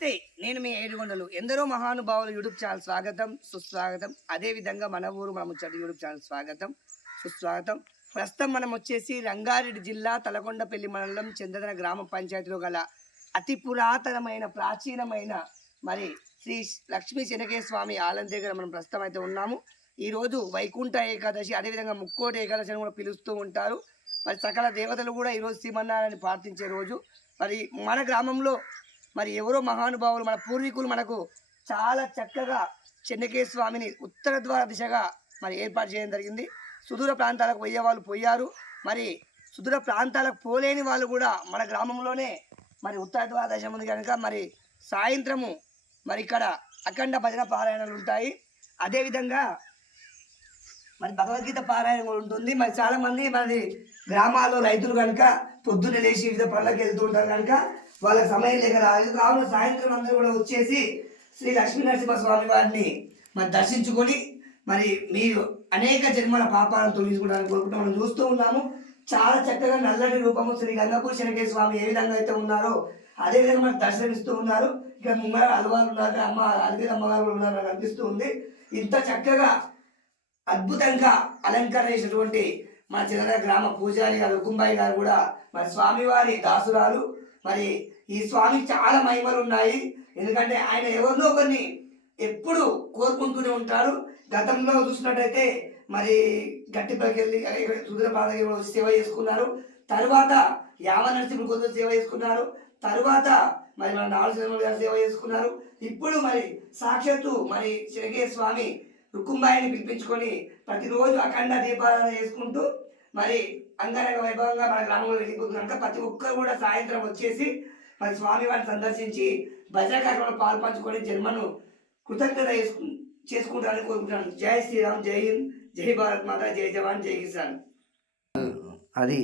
నమస్తే నేను మీ ఏడుగొండలు. ఎందరో మహానుభావులు యూట్యూబ్ ఛానల్ స్వాగతం సుస్వాగతం. అదే విధంగా మన ఊరు మన ముచ్చట యూట్యూబ్ ఛానల్ స్వాగతం సుస్వాగతం. ప్రస్తుతం మనం వచ్చేసి రంగారెడ్డి జిల్లా తలకొండపల్లి మండలం చంద్రధన గ్రామ పంచాయతీలో గల అతి పురాతనమైన ప్రాచీనమైన మరి శ్రీ లక్ష్మీ శనకే స్వామి ఆలయం దగ్గర మనం ప్రస్తుతం అయితే ఉన్నాము. ఈరోజు వైకుంఠ ఏకాదశి అదేవిధంగా ముక్కోటి ఏకాదశి అని కూడా పిలుస్తూ ఉంటారు. మరి సకల దేవతలు కూడా ఈరోజు శ్రీమన్నారాయణ ప్రార్థించే రోజు. మరి మన గ్రామంలో మరి ఎవరో మహానుభావులు మన పూర్వీకులు మనకు చాలా చక్కగా చెన్నకే స్వామిని ఉత్తర ద్వార దిశగా మరి ఏర్పాటు చేయడం జరిగింది. సుదూర ప్రాంతాలకు పోయే వాళ్ళు పోయారు. మరి సుదూర ప్రాంతాలకు పోలేని వాళ్ళు కూడా మన గ్రామంలోనే మరి ఉత్తర ద్వార దశ ఉంది కనుక మరి సాయంత్రము మరి ఇక్కడ అఖండ భజన పారాయణలు ఉంటాయి. అదేవిధంగా మరి భగవద్గీత పారాయణ కూడా ఉంటుంది. మరి చాలా మంది మరి గ్రామాల్లో రైతులు కనుక పొద్దున్న లేచి వివిధ పనులకు వెళ్తూ ఉంటారు కనుక వాళ్ళకి సమయం లేక రాలేదు. కావున సాయంత్రం అందరూ కూడా వచ్చేసి శ్రీ లక్ష్మీ నరసింహస్వామి వారిని మరి దర్శించుకొని మరి మీరు అనేక జన్మల పాపాలను తొలగించుకోవడానికి కోరుకుంటూ. మనం చూస్తూ ఉన్నాము. చాలా చక్కగా నల్లటి రూపము శ్రీ గంగపూర్ శనకే స్వామి ఏ విధంగా అయితే ఉన్నారో అదే విధంగా మనకు దర్శనమిస్తూ ఉన్నారు. ఇక్కడ ముంగర అలవారు ఉన్నారు. అమ్మ అదే అమ్మగారు కూడా ఉన్నారు. నాకు అనిపిస్తూ ఉంది. ఇంత చక్కగా అద్భుతంగా అలంకరించినటువంటి మన చిన్న గ్రామ పూజారి గారు రుకుంబాయి గారు కూడా మరి స్వామివారి దాసురాలు. మరి ఈ స్వామికి చాలా మహిమలు ఉన్నాయి. ఎందుకంటే ఆయన ఎవరినో ఒకరిని ఎప్పుడు కోరుకుంటూనే ఉంటారు. గతంలో చూసినట్టయితే మరి గట్టిపైకి వెళ్ళి సుదూర సేవ చేసుకున్నారు. తర్వాత యావ నరసింహుడు కొందరు సేవ చేసుకున్నారు. తర్వాత మరి మన నాలుగు గారు సేవ చేసుకున్నారు. ఇప్పుడు మరి సాక్షాత్తు మరి చిరగే స్వామి రుక్కుంబాయిని పిలిపించుకొని ప్రతిరోజు అఖండ దీపారాధన చేసుకుంటూ మరి అంగరంగ వైభవంగా మన గ్రామంలో వెళ్ళిపోతున్నాక ప్రతి ఒక్కరు కూడా సాయంత్రం వచ్చేసి మరి స్వామి వారిని సందర్శించి భజన కార్యక్రమంలో పాల్పంచుకొని జన్మను కృతజ్ఞత చేసుకు చేసుకుంటారని కోరుకుంటాను జై శ్రీరామ్ జై హింద్ జై భారత్ మాత జై జవాన్ జై కిసాన్. అది